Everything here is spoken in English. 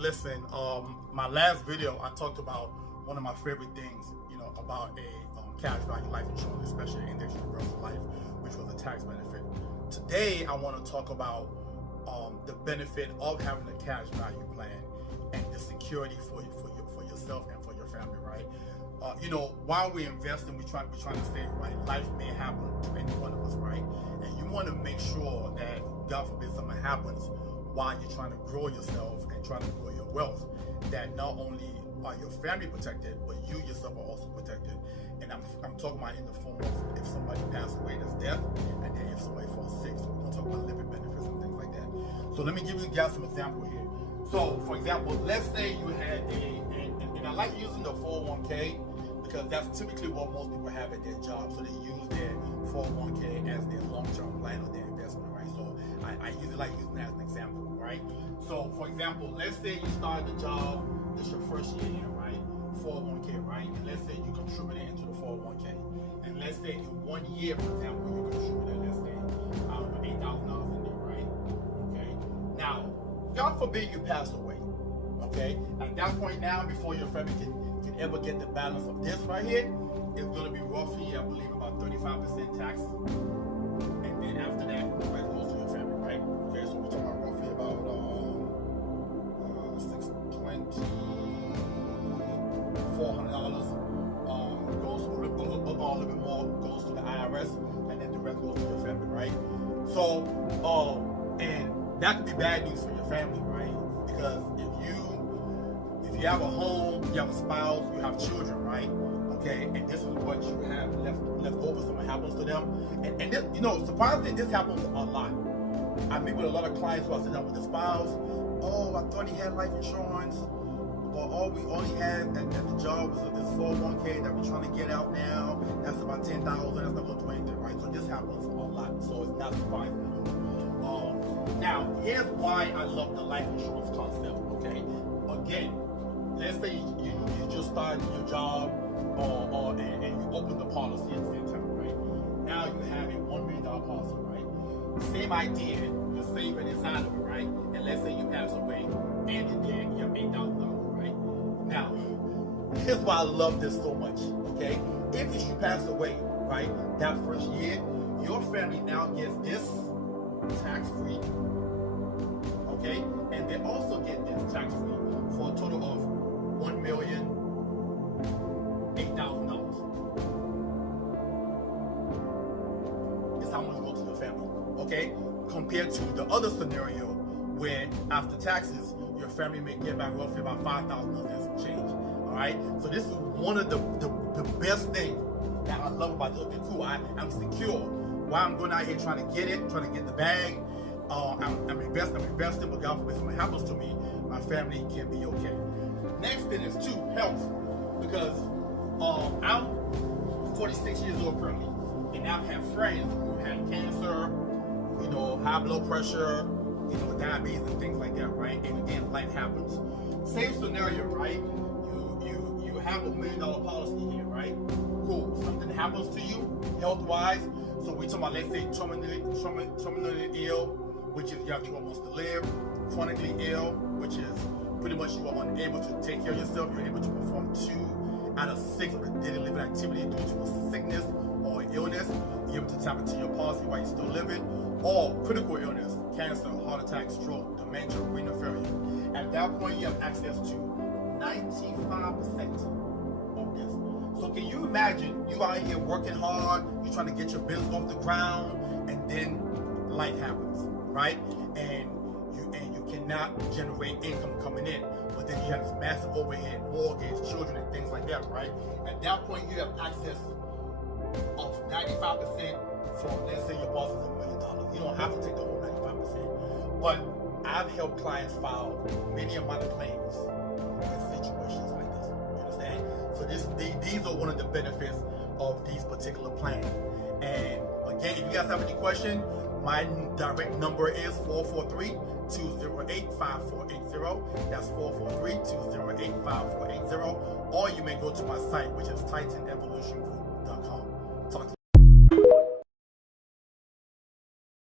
Listen, my last video, I talked about one of my favorite things, about a cash value life insurance, especially index universal life, which was a tax benefit. Today, I want to talk about the benefit of having a cash value plan and the security for yourself and for your family, right? While we're investing, we're trying to say, right, life may happen to any one of us, right? And you want to make sure that, God forbid, something happens while you're trying to grow yourself and trying to grow your wealth, that not only are your family protected, but you yourself are also protected. And I'm talking about in the form of if somebody passed away, that's death, and then if somebody falls sick. So we're going to talk about living benefits and things like that. So let me give you guys some example here. So for example, let's say you had and I like using the 401k because that's typically what most people have at their job. So they use their 401k as their long-term plan or their investment, right? So I usually like using that as an example, right? So for example, let's say you started the job, it's your first year here, right? 401k, right? And let's say you contributed into the 401k. And let's say in 1 year, for example, you contributed, let's say, $8,000 in there, right? Okay. Now, God forbid you pass away. Okay. At that point now, before your family can ever get the balance of this right here, it's going to be roughly, I believe, about 35% tax. And then after that, the rest goes to your family, right? Okay. So we're talking about roughly about $620, $400 goes a little bit more goes to the IRS, and then the rest goes to your family, right? So, and that could be bad news for your family, right? Because if you have a home, you have a spouse, you have children, right? Okay, and this is what you have left over. Something happens to them, and this, surprisingly, this happens a lot. I meet with a lot of clients who are sitting down with the spouse. Oh, I thought he had life insurance, but all we only had at the job was this 401k that we're trying to get out now. That's about $10,000. That's not going to do anything, right? So this happens a lot. So it's not surprising. Now, here's why I love the life insurance concept, okay? Again, let's say you just started your job and you open the policy at the same time, right? Now you have a $1 million policy, right? Same idea, you're saving inside of it, right? And let's say you pass away and in there you have $8,000, right? Now, here's why I love this so much, okay? If you should pass away, right, that first year, your family now gets this tax-free, okay? And they also get this tax-free for a total of $1,008,000. It's how much goes to the family, okay? Compared to the other scenario where after taxes, your family may get back roughly about $5,000 and some change, all right? So this is one of the best things that I love about this. Okay, cool, I'm secure. While I'm going out here trying to get the bag, I'm investing, but God forbid something happens to me, my family can be okay. Next thing is health, because I'm 46 years old currently, and I've had friends who had cancer, high blood pressure, diabetes and things like that, right? And again, life happens. Same scenario, right? You have $1 million policy here, right? Cool. Something happens to you health-wise. So we're talking about, let's say, terminally ill, which is you have 12 months to live. Chronically ill, which is pretty much you are unable to take care of yourself. You're able to perform 2 out of 6 of the daily living activity due to a sickness or illness. You're able to tap into your policy while you're still living. Or critical illness, cancer, heart attack, stroke, dementia, renal failure. At that point, you have access to 95% of this. So can you imagine you out here working hard, you're trying to get your business off the ground, and then life happens, right? And you cannot generate income coming in, but then you have this massive overhead, mortgage, children, and things like that, right? At that point, you have access of 95% from, let's say your boss is $1 million. You don't have to take the whole 95%. But I've helped clients file many amount of claims in situations like this. You understand? So these are one of the benefits of these particular plans. And again, if you guys have any questions, my direct number is 443-208-5480. That's 443-208-5480. Or you may go to my site, which is TitanEvolutionGroup.com.